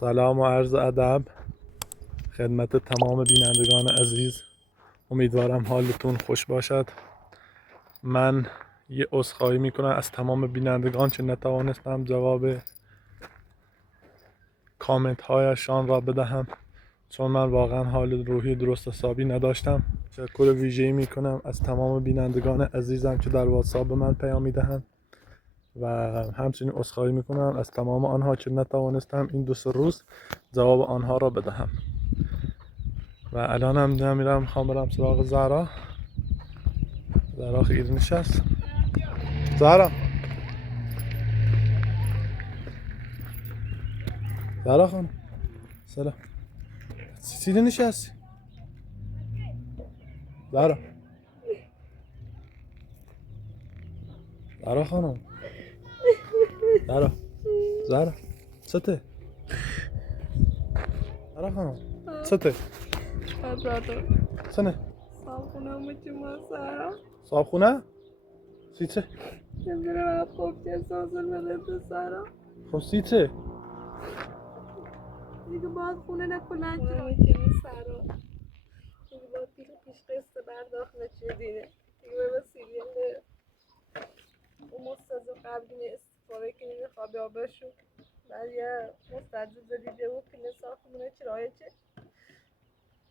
سلام و عرض ادب خدمت تمام بینندگان عزیز. امیدوارم حالتون خوش باشد. من یه عذرخواهی میکنم از تمام بینندگان که نتوانستم جواب کامنت هایشان را بدهم، چون من واقعا حال روحی درست حسابی نداشتم. تشکر ویژه‌ای میکنم از تمام بینندگان عزیزم که در واتساپ به من پیام میدهند و همچنین عذرخواهی میکنم از تمام آنها که نتوانستم این 2-3 روز جواب آنها را بدهم. و الان هم میرم میخوام برم سراغ زهرا. زهرا خیلی نشست. زهرا خانم سلام. سیدی نشستی؟ زهرا خانم زهرا چته؟ زهرا خانم چته؟ سنه؟ صابخونه مچما سارا صابخونه؟ سیچه؟ نمیدونم خوب چه سازن بده سارا خب سیچه؟ دیگه باز خونه نکنن مچما سارا دیگه باز پیش قصه برداخت نچه دینه دیگه به سیریل اون مستازو قبلی استفاده کنیم خوابی آبشو بعد یه مستجد دیده و کنه ساختمونه چرایه چه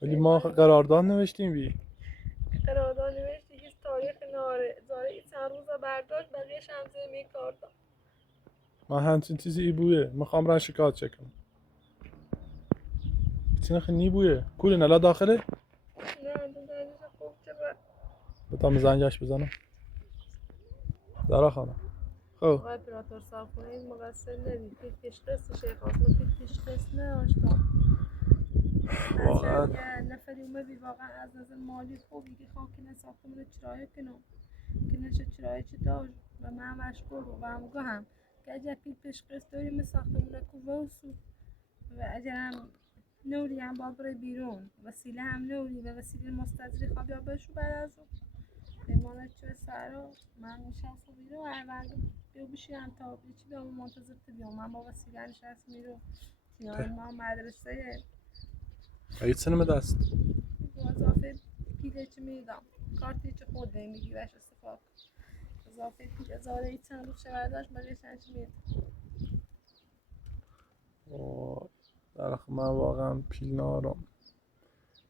ولی ما قرارداد نوشتیم بی قرارداد نوشتی هیچ تاریخ ناره زاره ای چند روز برداشت بقیهش هم زمین کار داد. من همچین چیزی ای بویه میخوام رن شکایت چکم چی نخی نی بویه کولی نلا داخله؟ نه تو زنیش خوب چه بتا زنجش بزنم. زهرا خانم خب آقای اپراتور صاحب این مقصر ندید پیش قصد شیخ آسما پیش قصد نه آشتام واقعا یه نفری اومدی واقعا از نظر مالی خوبی که خواه کنه ساختمون چرایه کنم کنش چرایه چه داشت و من مشکور و هم گوهم که اگر پیش قصد داریم ساختمون کووسو و اگر هم نوری هم باید بره بیرون وسیله هم نوری و وسیله مستجری خوابی ها بشو بعد از اون پیمانه چه سرا من نشست بیرون و اول بیو بشیم تا بیچی بیام منتظر بیام من با وسیله نشست میرو تینا و هلما مدرسه ایت سنم دست اضافه پیله چه میدم کارتی چه خود میگی وش استفاده اضافه پیله زاره ای چند روز چه برداشت بقیش چه میدم من واقعا پیل نارم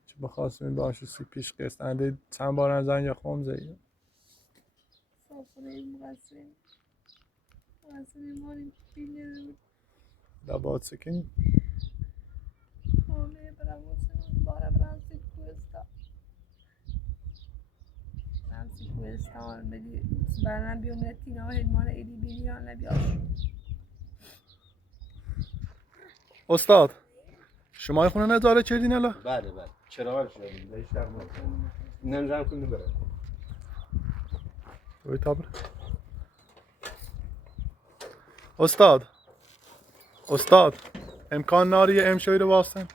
چه بخواستم باشو سی پیش قسط انده چند بار زن یا خون زیده صافونه این مقصرین ماریم پیل نرود لبات سکنی خانه برم واسه باره برم سیکوستان بدی برنم بیومه تینا و هلمان ایدی بیلیان نبیاشون استاد شما خونه نظاره کردین الا؟ بله چرا شدیم بهش در مورد نمی‌دونم کنه بره روی تابر استاد امکان ناری امشوی رو واسن؟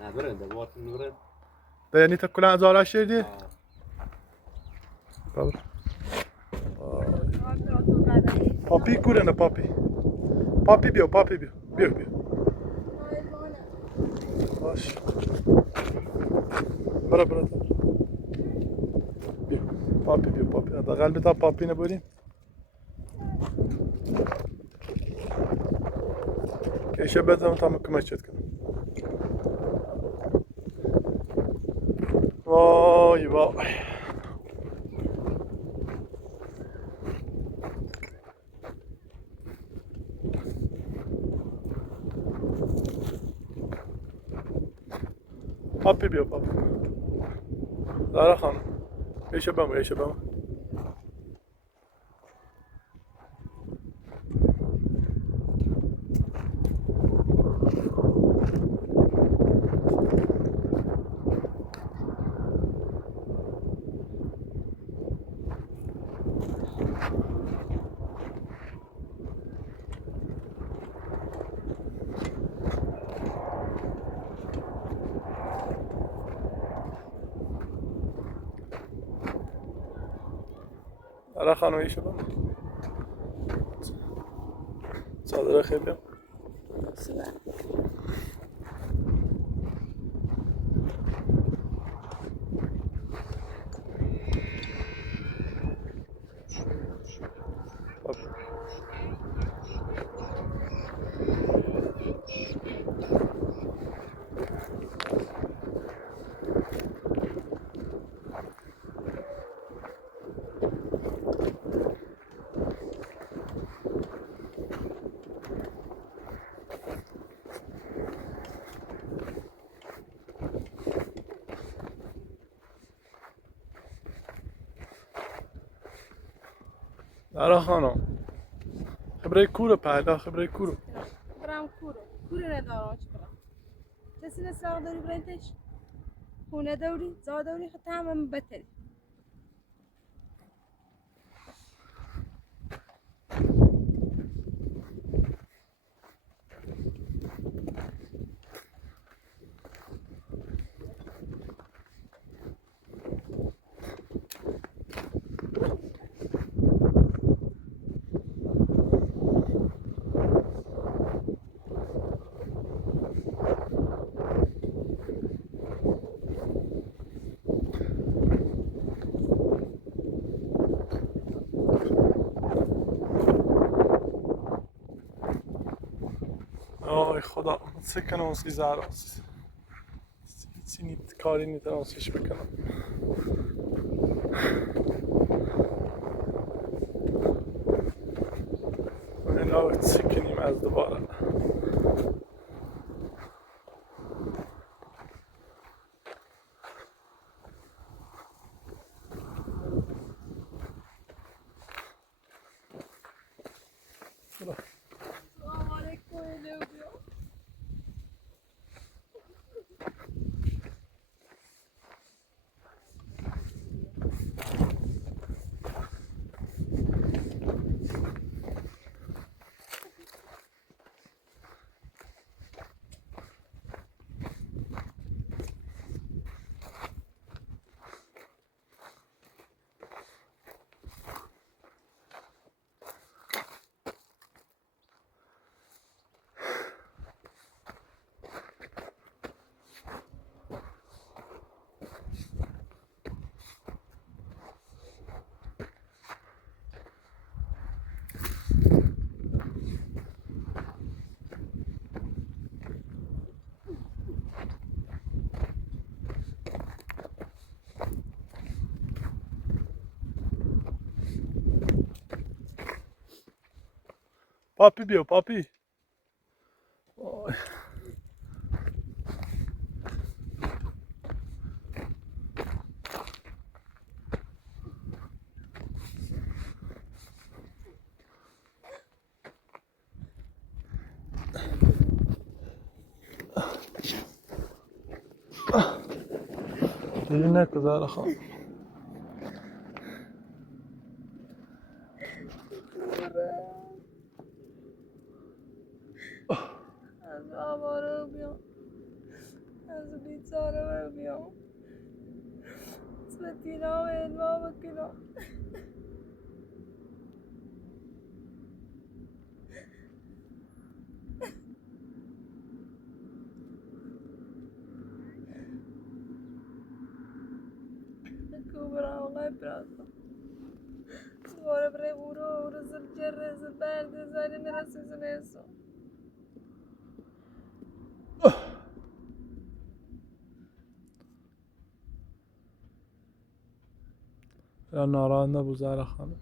نه برنده واتون برند ده یعنی تا کلا ازاره شدی؟ تابر پاپی کوره نه پاپی بیو بیا باش برا بیا پاپی حداقل بتا پاپی نبریم کشه بزنم تا کمکت کنم. وای پاپی بیا زهرا خانم ایشه بمون زهرا خانم ایشه بمون چادر خیلی سلام. زهرا خانم خبره کورو پیدا خبره کورو برام کورو ندارم چی برام کسی نسراغ داری برایتش خونه دوری زا دوری خود تمام بتری آی خدا چه کنم از زهرا هیچی کاری نیتونم ازش بکنم اینا چه کنیم از دوباره پاپی بیو پاپی آی. دیگه نکن زهرا خانم از آواره بیام از بیچاره بیام اسم تینا و علما بکنم بکو برام آقای برازم دوباره برای اورو رزل جر رزل برد زنی میرسی زنیسو یا ناراحت نبود زهرا خانم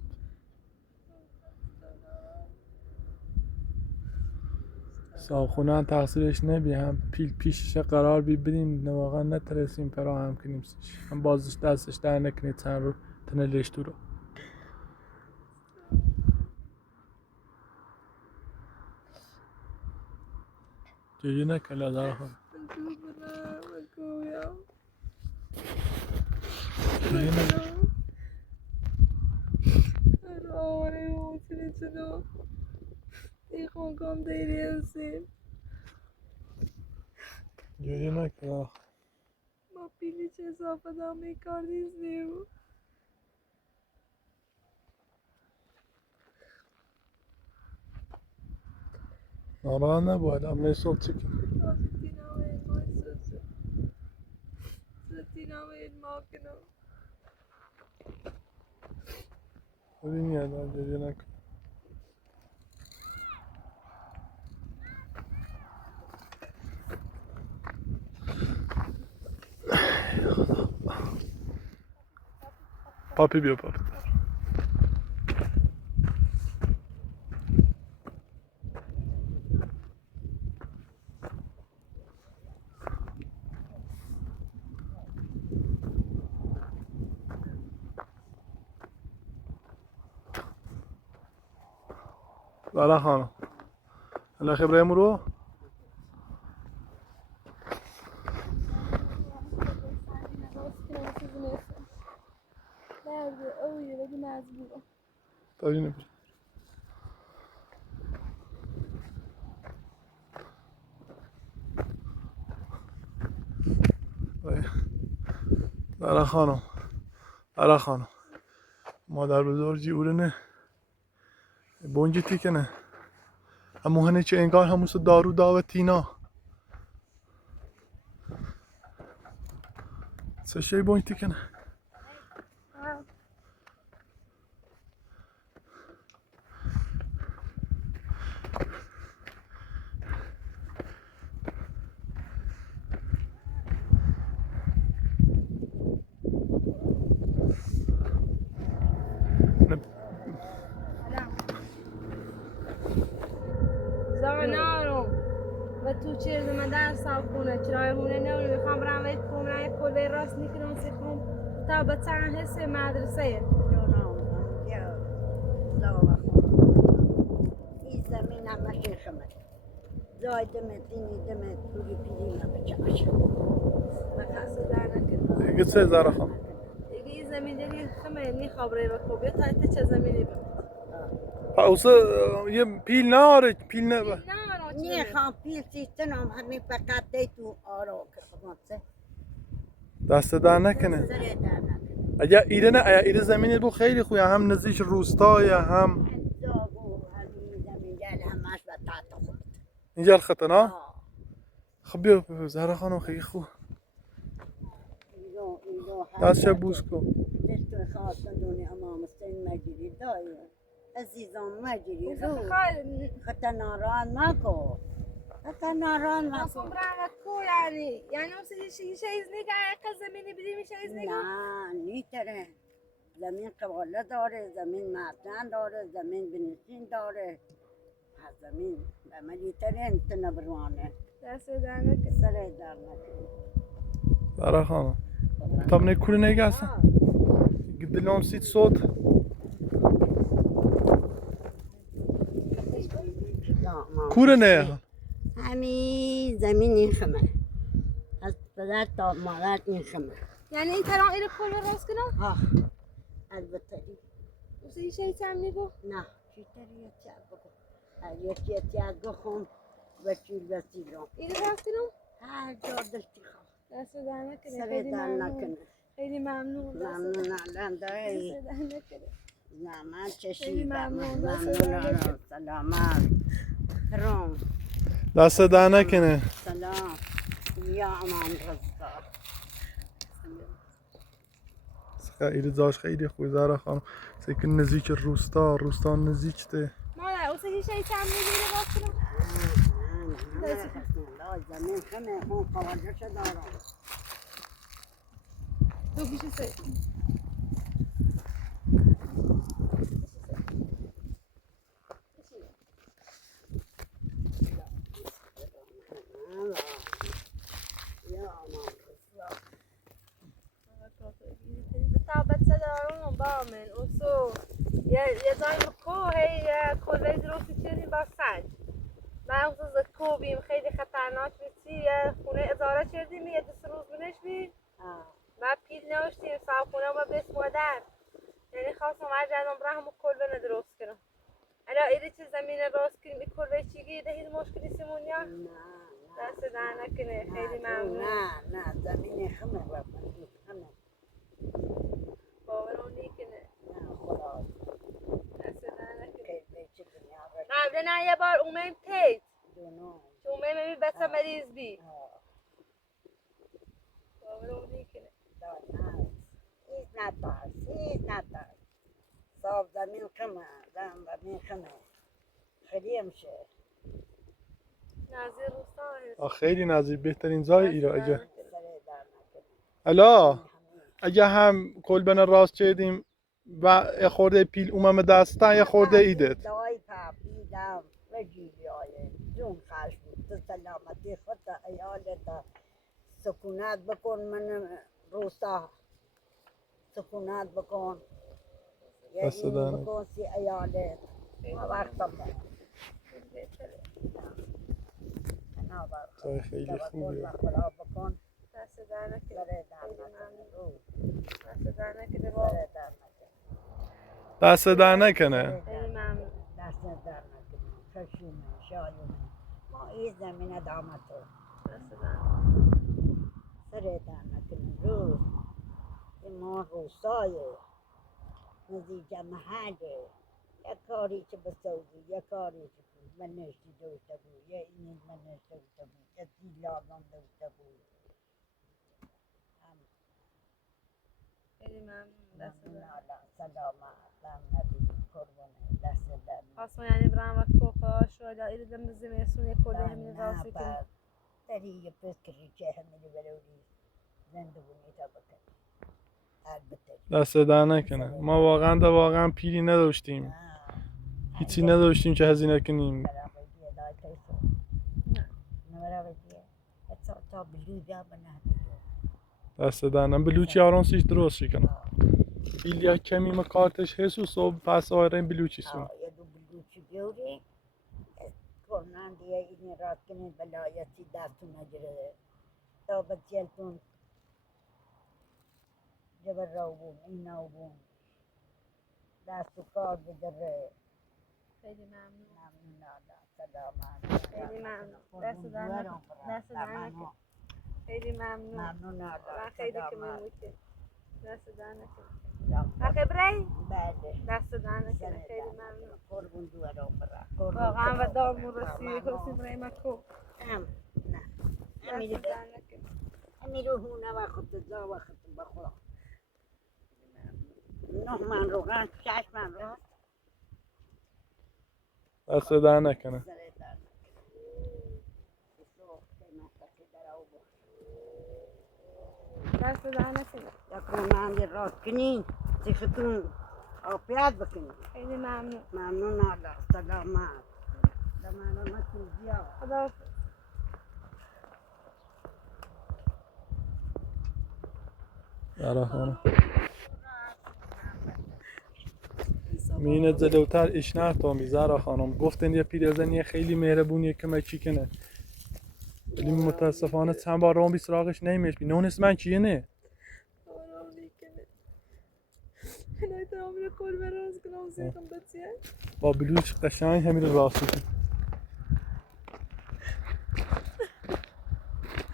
صاحبخونه هم تقصیرش نبی هم پیشش قرار بریم واقعا نترسیم فراهم کنیم هم بازش دستش در نکنه چند رو تنلش تو رو گریه نکن زهرا خانم بکو بیام گریه نکن آواره موتونی چنو ای خونکام دیری هستیم گریه نکن زهرا خانم ما پیلی چه اضافه دام بیکار نیستیم ناراحت نباید همه صبح چی کنی؟ Tina و Helma سوسو. Tina و Helma کنم. ببین یه در گریه نکن. پاپی بیا پاپی. زهرا خانم الان خبره مرو Nerede? Öyle de mecburum. تا اینو بری. زهرا خانم زهرا خانم مادر بزرگی اورنه بونجی تیکنه اما هنه چه انگار هموسو دارو داوه تینا چه شی بونج تیکنه زانارم و تو چرد من در صاف کنه چرای هونه نونی میخوام برم وید کومرم یک کلبه راست میکنم سیخم تا به چند حصه مدرسه جانم یا زاوا این زمین همه شیخمه زای دمت دینی دمت بوری پیری نبچه باشه مخصوص در نکنم دیگه چه زهرا خانم دیگه این زمین داری خمه میخوابره و کوبه تا ایت چه زمینی بود پاوسه یه پیل ناره پیل نه نه نی خام پیل سیستنم همین فقط دی تو آرا که خمانسه دست در نکنه سره در نکنه اگه ایره زمینی بو خیلی خوبه هم نزدیک روستای هم زاگو همین زمین دل همش و تحت خود اینجا خطنا خب بیا زهرا خانم خیلی خوب دست بوس کن دست خواست دونی امام حسین مجری دایی عزیزم مجری رو خیلی خطا ناران مکو خطا ناران مصوم مکو برم کو یعنی اون چیز نگه اقل زمینی بدیم چیز نگه نه نیتره زمین قباله داره زمین معدن داره زمین بنشین داره از زمین عملی تره انت نبروانه دست در نکنه سره در نکنه زهرا خانم طب نه کوری نگه اصلا دلون سیت صوت کوره نه همین زمین این خمه از پدر تا مادر این خمه یعنی این تران ایره کل راست کنم ها البته اون چیزی هم میگو نه چیتری یکی از بکن یکی از بخون وکیل وسیلم این راست کنم هر جا دستی خواه دست در نکنه سره خیلی در ممنون نکنه خیلی ممنون ممنون الان دایی دست در نکنه زمان خیلی چشیدم ممنون. ممنون سلامت روم دست در نکنه سلام یا امام رزقا خیلی داشت خیلی خوب زهرا خانم سکن نزدیک روستا نزدیک ته مادر اون چیزی هم میگیره راست کنم زمین خمه خون قواجه چه دارم تو بیشی سه یا امام رزقا بتابت صدارون با من اوسو یه جای کوه هی کلبه درستی چیزی با سنج مغزوز کوبیم خیلی خطرناک بیتی یه خونه اداره کردیم یه دست روز بینش بید و پیل نوشتیم صاحب خونه ما بس مادر یعنی خواستم عجلم برای همون کلبه ندرست کنم الا ایره چه زمین راست کنیم این کلبه چیگی ده هیچ مشکلی سیمون یا دست در نکنه خیلی ممنون نه زمین خمه بابا خمه باورون نیکنه نه خدا دست در نکنه خیلی چه دنیا قبل نه یه بار اومد تیت میمی بس مریض بی باورم نمیکنه هیچ نداشت صاحب زمین کمه زمین کمه خیلی همشه نظیر روستا هست خیلی نزدیک بهترین جای ایران اگه دست سره در نکنه الا اگه هم کلبن راست چیدیم و یه خورده پیل اومم دستن یه خورده ایدت دای پاپیدم و جیلیای جون خش بود تو سلامتی خود ایالت سکونت بکن من روستا سکونت بکن یه دست اینی دهنت. بکن سی ایالت وقتم جای خیلی خوبیه خدا بکن دست در نکنه سره در نکنه دست در نکنه بابا سره در نکنه دست در نکنه خیلی ممنون دست در نکنه خشونه شایونه ما این زمینه دامتو دست در سره در نکنه روز این ما روستایه نزدیک محله یک کاری که بسازی یک کاری که من نشتی دوسته بود یه اینی من نشته بود یه دیلارم دوسته بود خیلی ممنون دست در سلامت دم نبی قربونه دست در خواستم یعنی برام و کوخا شویدا ایده دم زمستون کلی همین راستی کنی داری یه پسکری که همینی بروری زندگونی تا بکنی البته دست در نکنه ما واقعا پیلی نداشتیم هیچی نداشتیم که هزینه کنیم تا بلوگا بنهمیدو دست در نکنه بلوچی آرانسیش درست شکنه پیلیا کمی ما کارتش هست و صبح پس آره بلوچی سونه یه دو بلوچی بیوری کنن دیگه این رات کنید بلایتی دستون نگیره تا بچیلتون جبر رو بون این نو بون دست و کار بدره خیلی ممنون ممنون آلا سلامت خیلی ممنون دست در نکنه خیلی ممنون ممنون آلا من خیلی که سلامت میموتی دست در نکنه آخه برای بله دست در نکنه خیلی ممنون قربون دوارم برا واقعا و دامون رسی حسی برای مکو نه دست امیری در نکنه امیری هونه وقت دا وقت بخورم 9 من روغن 6 من روغن دست در نکنه دست در نکنه یکم من راست کنین سیختون آفیت بکنین خیلی ممنون ممنون آلا سلامت سلامت زیاد خدا زهرا خانم مینه جلوتر اشنر تا زهرا خانم گفتن یه پیرزنی خیلی مهربونیه که کمکی کنه ولی متاسفانه چند بار رام بی سراغش نمیش نونس من چیه نه آرام میکنه اینای تمام رو کل براز کنم زیادم بچیه با بلوچ قشنگ همین رو راستی کن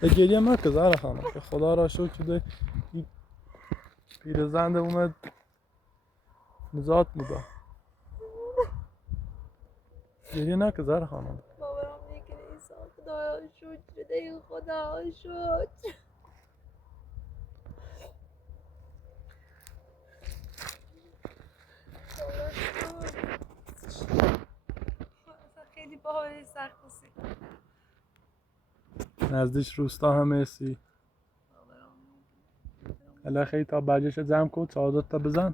گریه مکه زهرا خانم که خدا را شکر که این پیرزن اومد نجات میده گریه نکه زهرا خانم باورم نمیکنه انسان خدا شکر بده خدا شکر خیلی باحال سخت بسید نزدیک روستا هم مرسی الان خیلی تا بجش جمع کن چادر تا بزن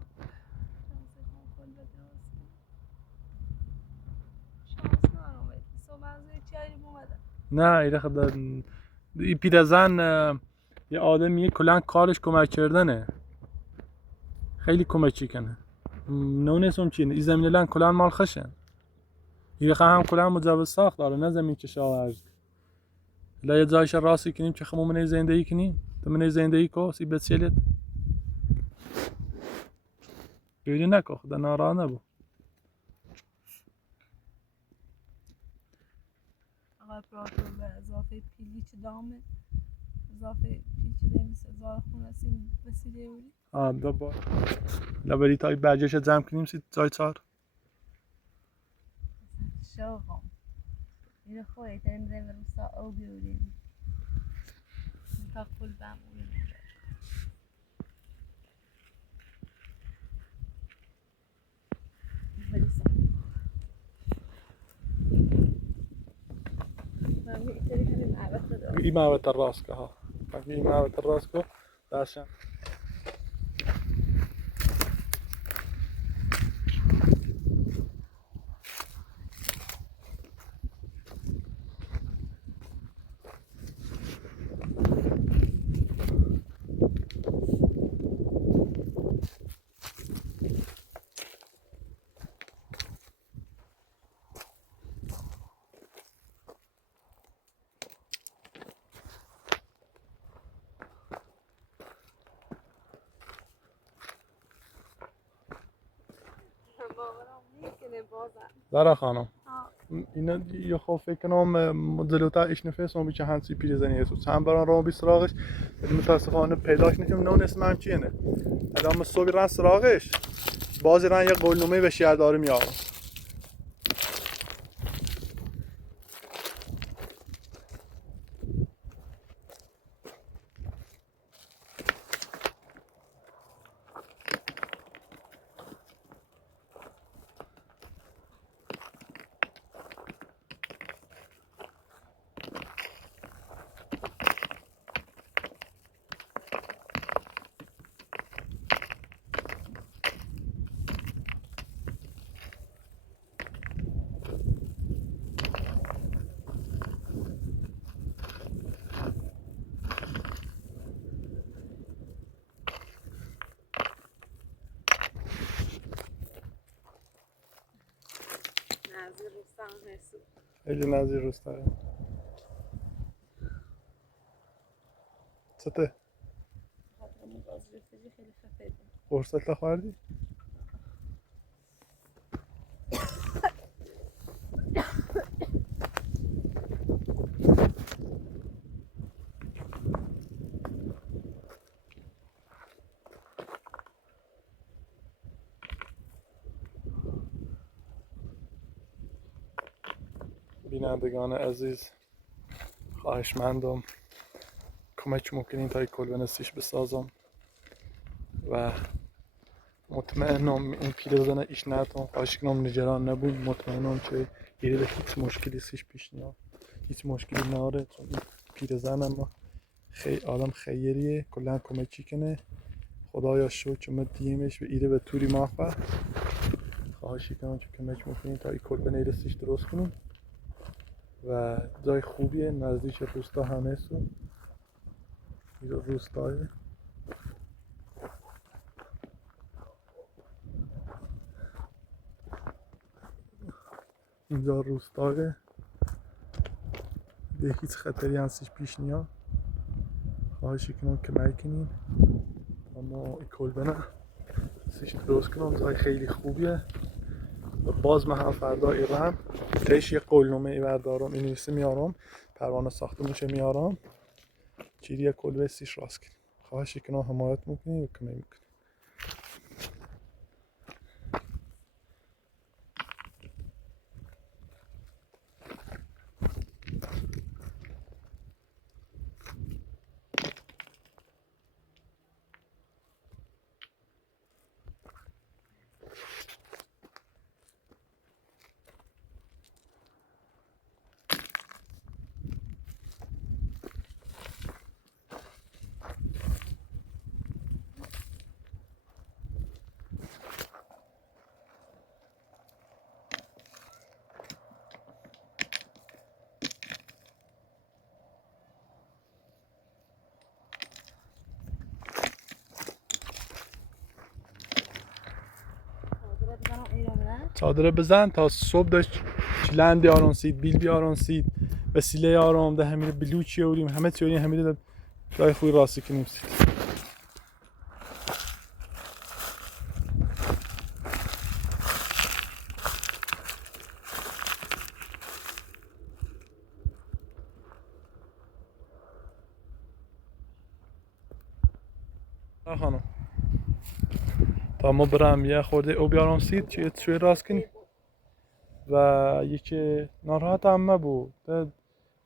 نه ایره خدا این پیرزن یه آدمیه کلن کارش کمک کردنه خیلی کمکی کنه نونسم چیه این زمین لن کلن مال خشن ایره هم کلن مجوز ساخت داره نه زمین کشاورزی لا یه جایش راستی کنیم که خمو منه زندگی کنیم تو منه زندگی کو سی بسیلت گریه نکن خدا ناراحت نبو آقای پراتور به اضافه پیلیچ دامه اضافه پیلیچ دیمیس ازار خونه سیم بسیده بودی دو لا بری تا بجش جمع کنیم سی جای چار شوقم اینو خواهی تا این زمین روسا او بیوریم تا کل بمونیم بلیسا من میتونی همین معبت دارم این معبد راست که ها این معبد راست که داشتم باورم میکنه بازم زهرا خانم اینا یه خوب فکر کنم جلوتر ایش نفس اون بیچه هنسی پیرزنی هست هم بران راه بی سراغش متاسفانه پیداش نکنم نون اسم هم چیه نه الان صبح رن سراغش باز رن یه قولنومه به شیرداری میارم نظر روستان هستو خیلی نزدیک روستایی چته؟ خاطرمون باز رفتجی خیلی خفه بود قرصت خوردی؟ بینندگان عزیز خواهشمندم کمک میکنین تا این کلبه نسیش بسازم و مطمئنم این پیرزن ایش نتون خواهش کنم نگران نبون مطمئنم که گیره هیچ مشکلی سیش پیش نیاد هیچ مشکلی ناره چون این پیرزن اما خیلی آدم خیریه کلا کمکی کنه خدایا شو که ما دیمش به ایره به توری ماخواه خواهش کنم که کمک میکنین تا این کلبه نیرسیش درست کنیم و جای خوبیه نزدیک روستا هم هستم اینجا روستاه اینجا روستاه به هیچ خطری هستش پیش نیاد خواهش کنم کمک کنین اما این کلبه نه سیش درست کنم جای خیلی خوبیه و باز من هم فردا ایران تیش یک قولنامه ای بردارم این نویسه میارم پروانه ساختمونشه میارم چیری یک کلبه سیش راست کنیم خواهش کنم حمایت میکنیم و کمک میکنیم چادر بزن تا صبح داشت چلند بیارون سید بیل بیارون سید وسیله یارم ده همین بلوچی یوریم همه چیوریم همین جای خوی راستی کنیم سید خانم تا ما برم یه خورده او بیارم سید چیه راست کنی و یکی ناراحت هم مبود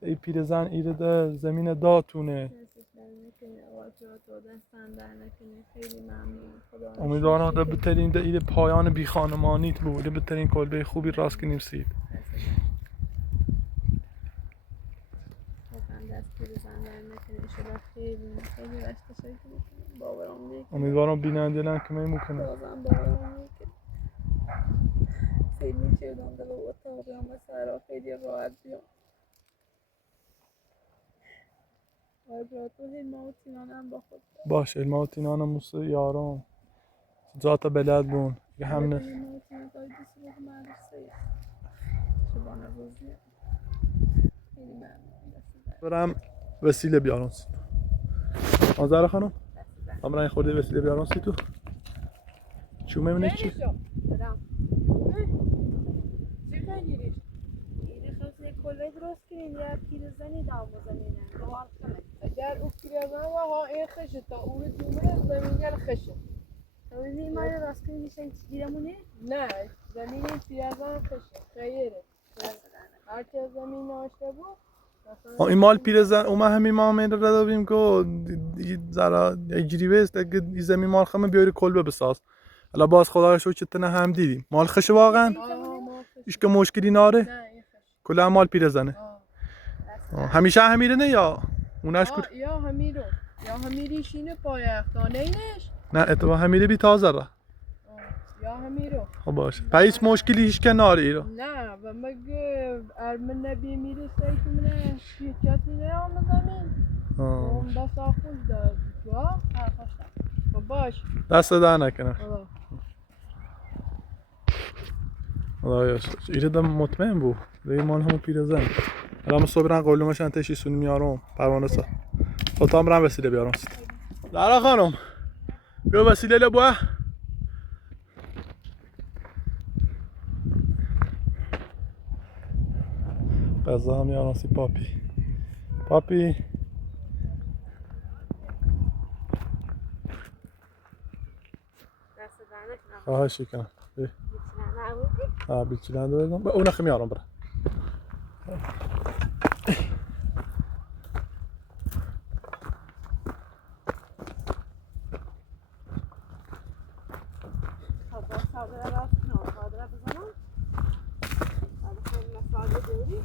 ای پیرزن ایره ده زمین داتونه. دستت در نکنه، واجبات رو دستن در نکنه. خیلی ممنون. خدا رو امیدوارم شکر ده که بترین ده ایره پایان بی خانمانیت بود، ده بترین کلبه خوبی راست کنیم سید. واقعا دست پیرزن در نکنه. شده خیلی خیلی بهش تشکر میکنم. باورم نمیکنه. امیدوارم بیننده لن که میکنه. بازم باورم نمیکنه. خیلی چردم دل و اتاق بیام و سهرا خیلی راحت بیام. واجبات و هلما و تینان هم با خود دارم. باش علما و تینان موسیقی یارم ذات بلد بون که همینه. هلما و تینان دایی دوستی بخون مدرسه شبانه روزیه. خیلی ممنون. دست در برم وسیله بیارم سید. زهرا خانم امرا این خورده وسیله بیارم سید تو چون میمونه چی؟ برم. چی بگیریش؟ اینه خواست یک کلبه درست کنیم یا پیرزنی دام بزنینه. دوار کنه. اگر او پیرزن و ها این خشه تا او دومه زمینی خشه. تویی ما رو راست کنیم میشه چی گیرمونه؟ نه زمینی پیرزن خشه خیره. هر که زمین ناشته بود این مال پیرزن اومه همین ما میره ردابیم که زرا جریبه است که این زمین مال خمه بیاری کلبه بساز. حالا باز خدا رو شکر که تنه هم دیدیم مال خشه واقعا ما خشه. ایش که مشکلی ناره نه این خشه. کلا مال پیرزنه همیشه همیره نه یا اوناش کر یا همیرو یا همیریشینه پایختانه اینش نه اتفاقا همیره بی تازه را یا همیرو خب باشه پس مشکلی هیچ که ناره ایرو نه و مگه ارمن نبی میره سایت منه چی کسی نه آمد زمین اون بس آخوز داد تو ها خب باش دست در نکنه الله خدایا ایره دم مطمئن بود دیگه مال همون پیرزن الان صبح رن قولمش انتشی سونی میارم پروانه سا خودم برم وسیله بیارم زهرا خانم بیا وسیله لبوه غذا هم میارم سی پاپی پاپی دست در نکنم. خواهشی کنم میتونم نبودی؟ بیچیلنده بزنم به اون میارم برم خب باید ساده راست کنم. ساده را بزنم. ساده خیلی مساله دوری.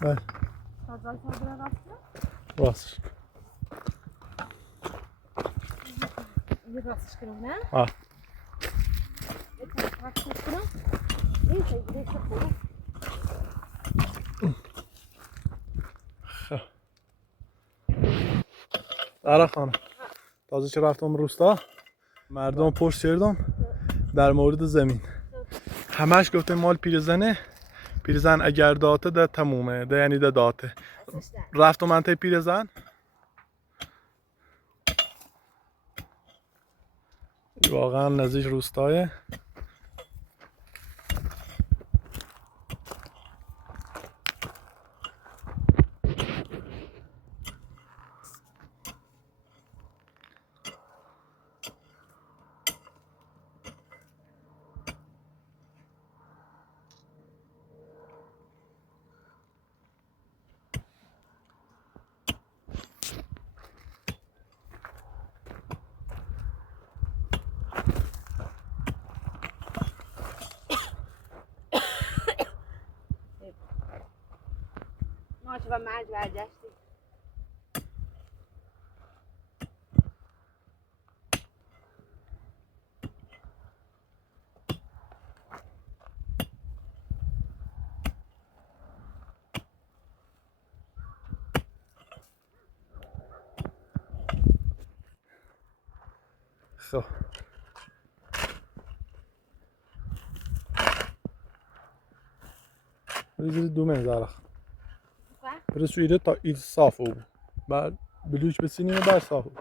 بله ساده را راست کنم. راستش یه راستش کنم نه؟ ها یه طرف راستش کنم. این خیلی خوبه. زهرا خانم تازه چه رفتم روستا مردم پشت کردم در مورد زمین همش گفتم مال پیرزنه پیرزن اگر داته ده تمومه ده یعنی ده داته رفتم منطقه پیرزن واقعا نزدیک روستایه ما چه با مرج برگشتیم. خب بریزید دومه زهرا بریز سویده تا این صاف او بعد بلوش بسینیم و بعد صاف او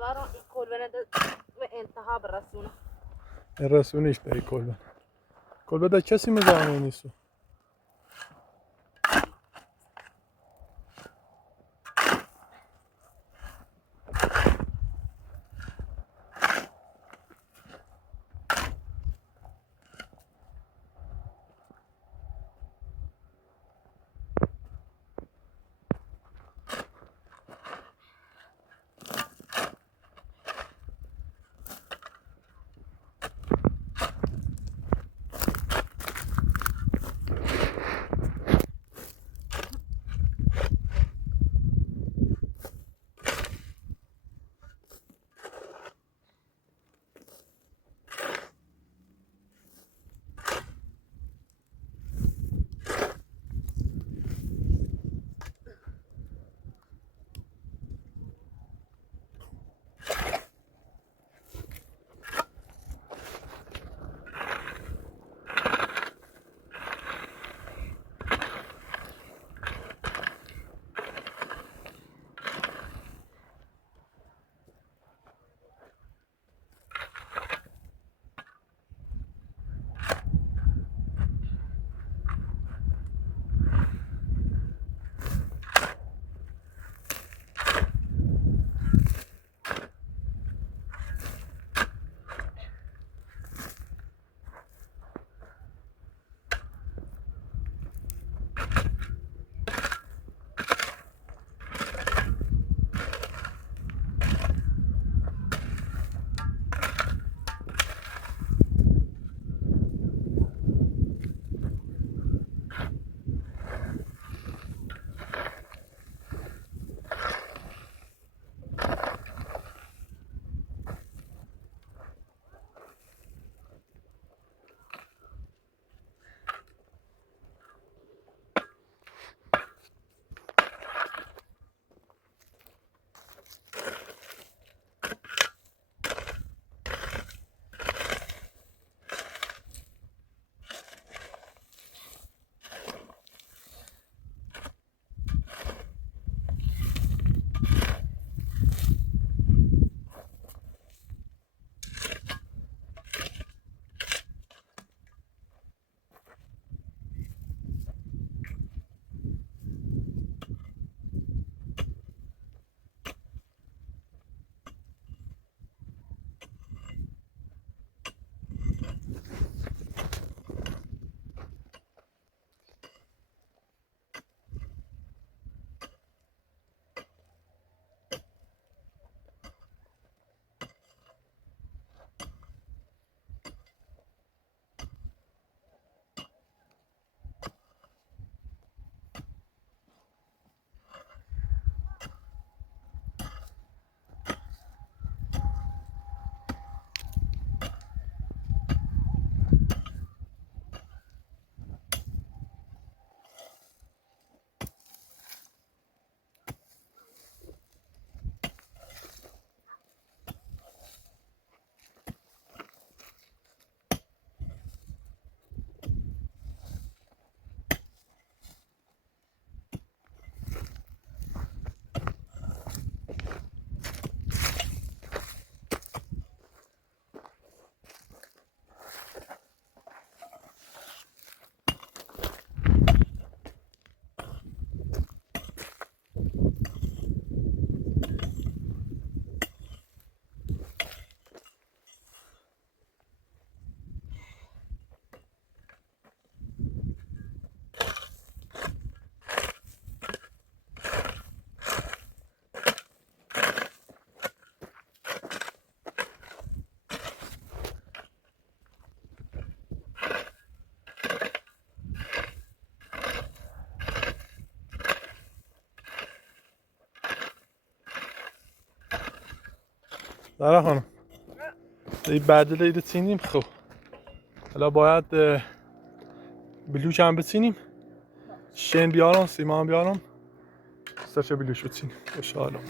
امیدوارم این کلبه به انتها برسونه. رسونیش به این کلبه در کسی مزاحمه نیست. زهرا خانم این بعد لیده تینیم. خب حالا باید بلوچ هم بچینیم، شین بیارم، سیما هم بیارم، سرچه بلوچ بچینیم. خوشحالم.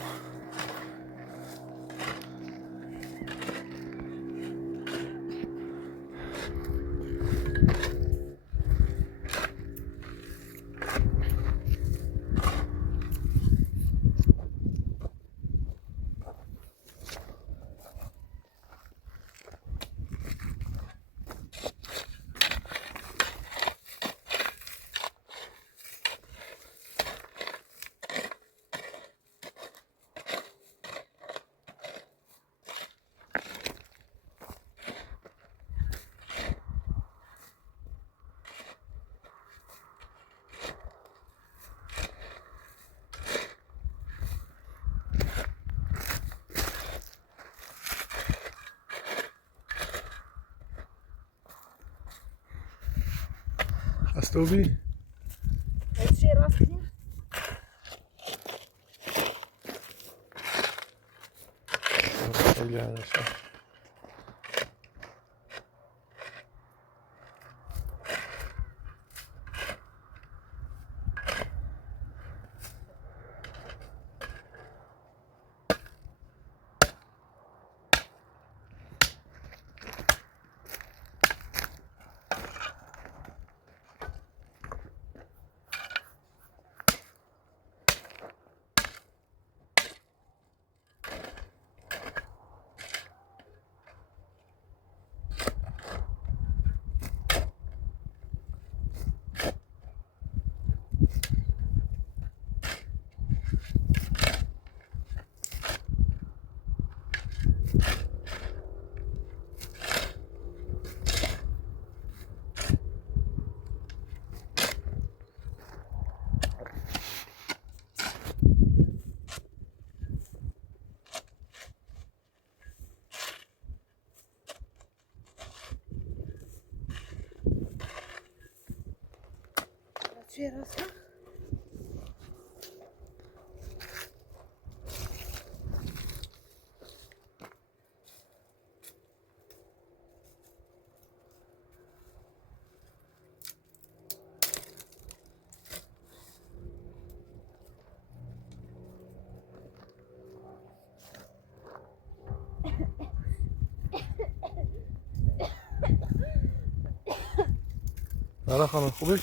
استوبی چی راست کنیم؟ خیلی هرشم چی راست کنیم؟ زهرا خانم خوبی؟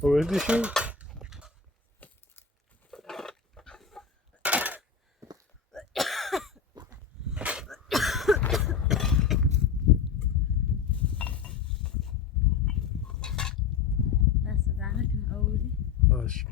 خوبی شو؟ دست در نکنه آوردی باش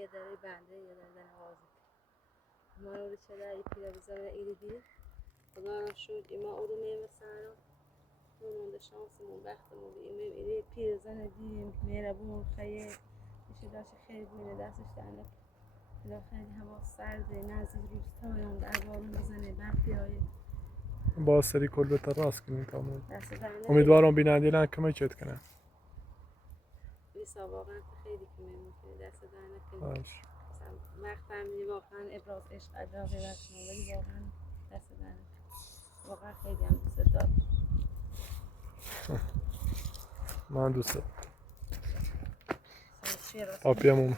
یه داره بنده یه داره دن وازه ما رو چه داری پیدا بزنه ایری دید خدا را شد ایما او رو میمه سهرا مونده شانسمون بختمون بیمیم ایری پیر زنه دیم مهربون خیر میشه داشت خیلی بوینه دستش دنه خدا خیلی هوا سرده نزدیک روستایان در بارون بزنه برف بیایه با سری کل بهتر راست کنیم کامل. دست دنه امیدوارم بیننده نه کمکت کنه. لیسا واقعا خیلی کمه میکنه دست دنه کنه باش. وقتم واقعا ابراز عشق علاقه رسمه ولی واقعا دست دنه واقعا خیلی هم دوست دارم من دوست دارم. چرا پاپیمون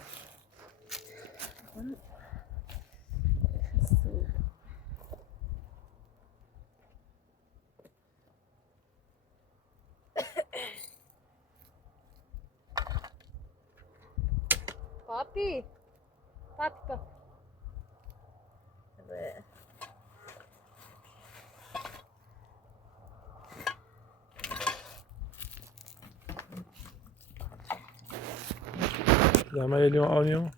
Papi, papi. لما اليوم اونيوم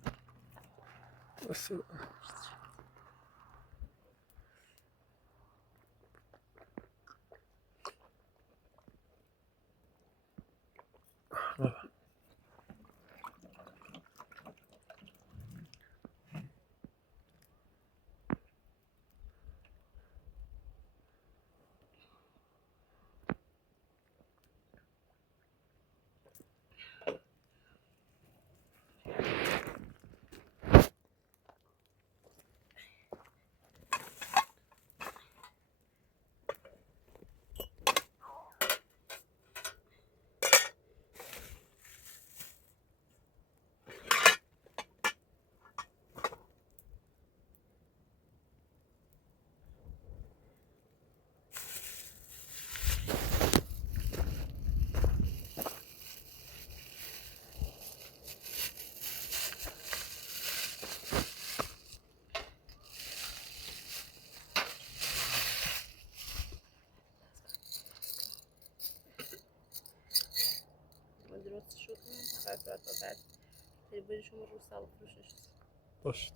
بس درست شد فقط بعد تلویزیون شما رو سال فروش نشست باش.